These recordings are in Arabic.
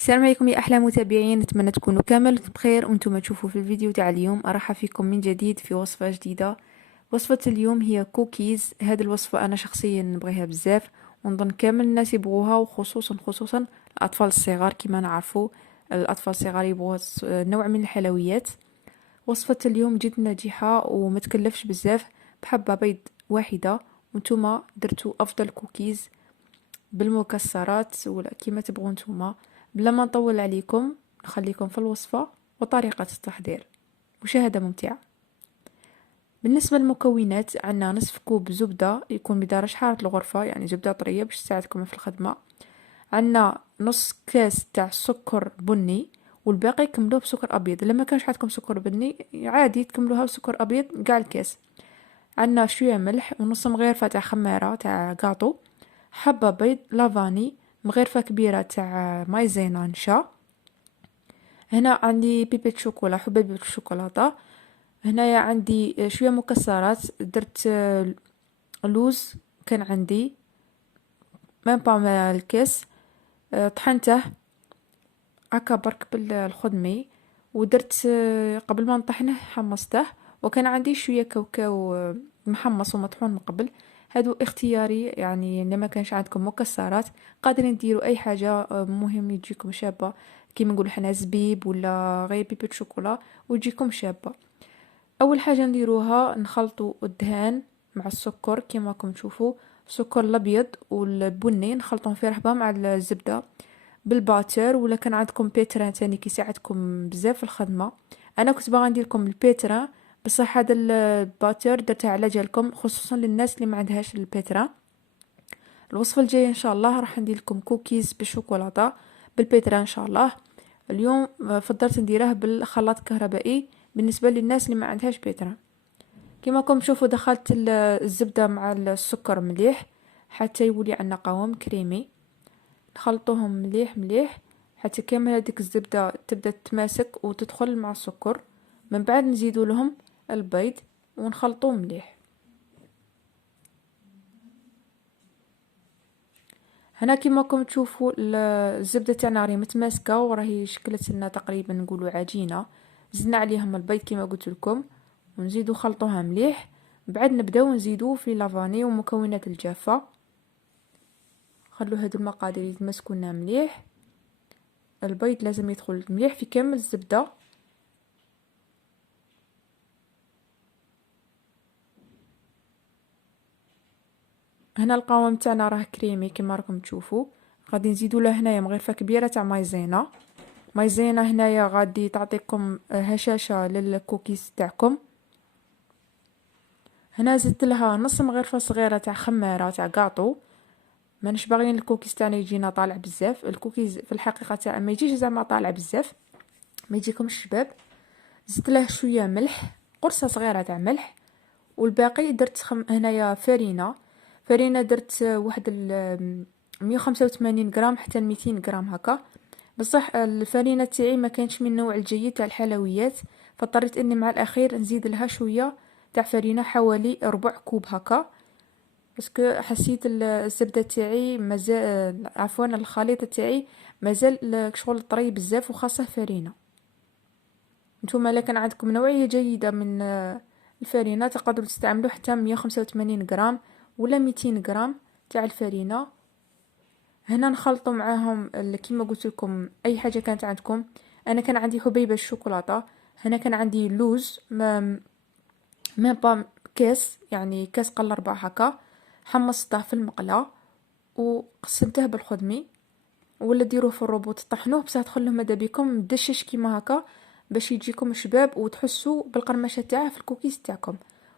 السلام عليكم يا احلى متابعين، نتمنى تكونوا كامل بخير وانتم تشوفوا في الفيديو تاع اليوم. ارحب فيكم من جديد في وصفه جديده. وصفه اليوم هي كوكيز. هذه الوصفه انا شخصيا نبغيها بزاف، ونظن كامل الناس يبغوها، وخصوصا الاطفال الصغار. كما نعرفوا الاطفال الصغار يبغوا نوع من الحلويات. وصفه اليوم جد ناجحه وما تكلفش بزاف، بحبه بيض واحده وانتم درتوا افضل كوكيز بالمكسرات ولا كيما تبغوا نتوما. بلا ما نطول عليكم، نخليكم في الوصفة وطريقة التحضير. مشاهدة ممتعة. بالنسبة للمكونات، عندنا نصف كوب زبدة يكون بدرجة حرارة الغرفة، يعني زبدة طرية باش تساعدكم في الخدمة. عندنا نص كاس تاع سكر بني، والباقي كملوه بسكر ابيض. لما كانش عندكم سكر بني عادي تكملوها بسكر ابيض كاع الكاس. عندنا شويه ملح ونص مغرفه تاع خميره تاع كاطو، حبه بيض لافاني، مغرفه كبيره تاع مايزينا نشا. هنا عندي بيبة شوكولا، حبيبة الشوكولاتة. هنايا عندي شويه مكسرات، درت لوز كان عندي ميم با مع الكاس، طحنته هكا برك بالخدمي، ودرت قبل ما نطحنه حمصته. وكان عندي شويه كاوكاو محمص ومطحون من قبل. هادو اختياري، يعني لما كانش عندكم مكسرات قادرين ديروا اي حاجه، مهم يجيكم شابه. كيما نقولوا حنا زبيب ولا غير بيبة شوكولا وتجيكم شابه. اول حاجه نديروها نخلطوا الدهان مع السكر كيما راكم تشوفوا. السكر الابيض والبني نخلطهم في رحبه مع الزبده بالباتر، ولا كان عندكم بيتران تاني كيساعدكم بزاف في الخدمه. انا كنت باغا ندير لكم البيتران، بصح هذا الباتر درته على جالكم خصوصا للناس اللي ما عندهاش البيتران. الوصفه الجايه ان شاء الله راح ندير لكم كوكيز بالشوكولاته بالبيتران ان شاء الله. اليوم فضلت نديره بالخلاط الكهربائي بالنسبه للناس اللي ما عندهاش بيتران. كما راكم تشوفوا دخلت الزبده مع السكر مليح حتى يولي عندنا قوام كريمي. نخلطوهم مليح مليح حتى كامل هذيك الزبدة تبدأ تتماسك وتدخل مع السكر. من بعد نزيدو لهم البيض ونخلطوه مليح. هنا كيما راكم تشوفوا الزبدة تاعنا راهي متماسكة وراهي شكلت لنا تقريبا نقولوا عجينة. زدنا عليهم البيض كيما قلت لكم ونزيدو خلطوها مليح. بعد نبداو نزيدو في لافاني ومكونات الجافة. خلو هاد المقادير يتماسكوا لنا مليح. البيض لازم يدخل مليح في كامل الزبدة. هنا القوام تاعنا راه كريمي كما راكم تشوفوا. غادي نزيدوا له هنايا مغرفه كبيره تاع مايزينا. مايزينا هنايا غادي تعطيكم هشاشه للكوكيز تاعكم. هنا زدت لها نص مغرفه صغيره تاع خميره تاع كاطو. مانيش باغيين الكوكيز تاعنا يجينا طالع بزاف. الكوكيز في الحقيقه تاع ما يجيش زعما طالع بزاف، ما يجيكمش شباب. زدت له شويه ملح، قرصه صغيره تاع ملح. والباقي درت هنايا فرينه درت واحد 185 غرام حتى 200 غرام هكا. بصح الفرينه تاعي ما كانش من النوع الجيد تاع الحلويات، فاضطريت اني مع الاخير نزيد لها شويه تاع فرينه، حوالي ربع كوب هكا. باسكو حسيت الزبده تاعي مازال، عفوا الخليط تاعي مازال شغل طري بزاف وخاصه فرينه. نتوما الا كان عندكم نوعيه جيده من الفرينه تقدروا تستعملوا حتى 185 غرام ولا 200 غرام تاع الفرينه. هنا نخلطوا معاهم كيما قلت لكم اي حاجه كانت عندكم. انا كان عندي حبيبه الشوكولاته، هنا كان عندي لوز ما با كاس، يعني كاس قل ربع هكا. حمصته في المقله وقسمته بالخدمي، ولا ديروه في الروبوت طحنوه بصح تخلوه ماذا بكم مدشش كيما هكا باش يجيكم شباب وتحسوا بالقرمشه تاعه في الكوكيز تاعكم.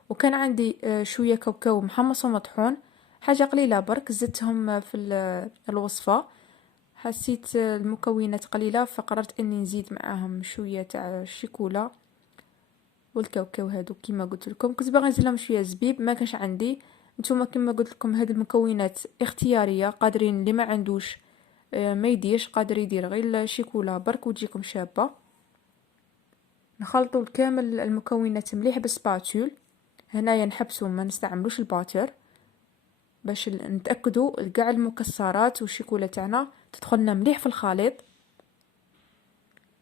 وكان عندي شويه كاوكاو محمص ومطحون، حاجه قليله برك زدتهم في الوصفه. حسيت المكونات قليله فقررت اني نزيد معاهم شويه تاع الشيكولا والكاوكاو. هادو كيما قلت لكم كنت باغي نزيد لهم شويه زبيب، ما كانش عندي. نتوما كيما قلت لكم هاد المكونات اختياريه، قادرين اللي ما عندوش ما يديش قادر يدير غير الشيكولا برك وتجيكم شابه. نخلطوا كامل المكونات مليح بالسباتول. هنايا نحبسوا ما نستعملوش الباتر باش نتاكدوا كاع المكسرات والشيكولا تاعنا تدخلنا مليح في الخليط.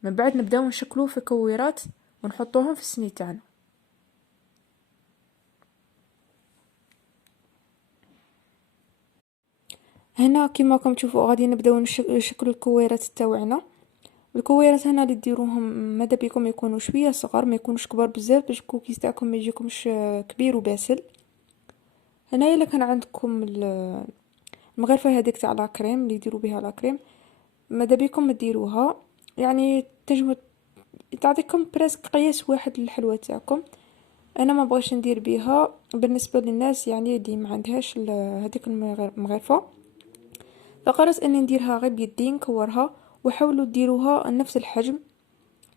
من بعد نبداو نشكلوه في كويرات ونحطوهم في السني تاعنا. هنا كيما راكم تشوفوا غادي نبداو نشكلوا الكويرات تاوعنا. الكويرات هنا اللي ديروهم ماذا بكم يكونوا شويه صغار، ما يكونوش كبار بزاف باش الكوكيز تاعكم ما يجيكمش كبير وباسل. هنايا الا كان عندكم المغرفه هذيك تاع لا كريم اللي يديروا بها لا كريم، ماذا بكم ديروها، يعني تنجموا تعطيكم بريسك قياس واحد للحلوى تاعكم. انا ما بغيتش ندير بها بالنسبه للناس يعني اللي ما عندهاش هذيك المغرفه، فقررت اني نديرها غير بيدي نكورها. وحاولوا ديروها نفس الحجم.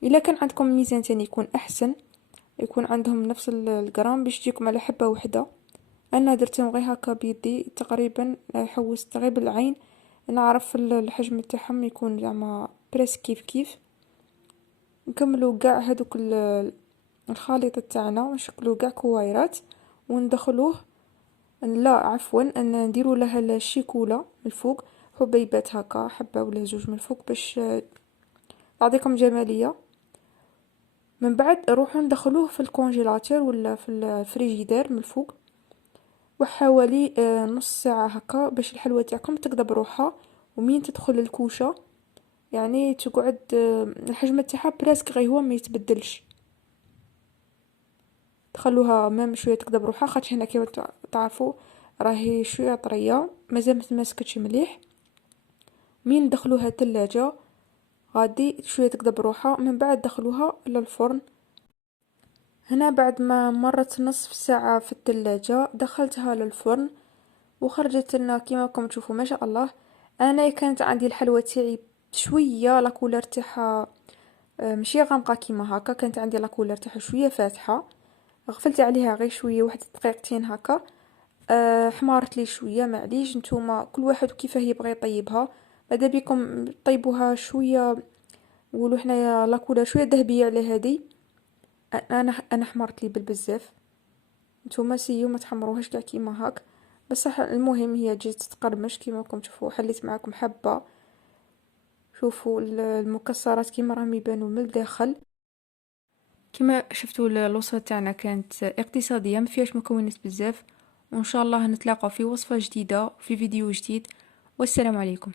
الا كان عندكم ميزان تاني يكون احسن، يكون عندهم نفس الجرام باش تجيكم على حبه وحده. انا درتهم غير هكا بيدي تقريبا، حوست غير بالعين نعرف الحجم تاعهم يكون زعما بريس كيف كيف. نكملوا كاع هذوك الخليط تاعنا ونشكلوا كاع كويرات وندخلوه. لا عفوا ان نديروا لها الشيكولا من الفوق، حبيبات هكا حبه ولا زوج من الفوق باش تعطيكم جماليه. من بعد نروحوا ندخلوه في الكونجيلاتور ولا في الفريجيدير من الفوق، وحوالي نص ساعه هكا باش الحلوى تاعكم تكذب روحها. ومين تدخل الكوشه يعني تقعد الحجم تاعها براسك غير هو ما يتبدلش. تخلوها مام شويه تكذب روحها، خاطر هنا كيما تعرفوا راهي شويه طريه مازال ما تماسكتش مليح. مين دخلوها الثلاجه غادي شويه تكذب روحها، من بعد دخلوها للفرن. هنا بعد ما مرت نصف ساعه في الثلاجه دخلتها للفرن وخرجت لنا كيما راكم تشوفوا ما شاء الله. انا كانت عندي الحلوى تاعي شويه لا كولر تاعها ماشي غامقه كيما هكا، كانت عندي لا كولر تاعها شويه فاتحه. غفلت عليها غير شويه واحد دقيقتين هكا، حمارت لي شويه. معليش نتوما كل واحد كيفاه يبغي يطيبها، ماذا بكم طيبوها شويه نقولوا حنايا لا كولر شويه ذهبيه على هذه. انا حمرت لي بالبزاف. نتوما سيو ما تحمروهاش كاع كيما هاك، بصح المهم هي جات تقرمش كيما راكم تشوفوا. حليت معاكم حبه، شوفوا المكسرات كيما راهم يبانوا من الداخل. كما شفتوا الوصفه تاعنا كانت اقتصاديه ما فيهاش مكونات بزاف، وان شاء الله نتلاقى في وصفه جديده في فيديو جديد، والسلام عليكم.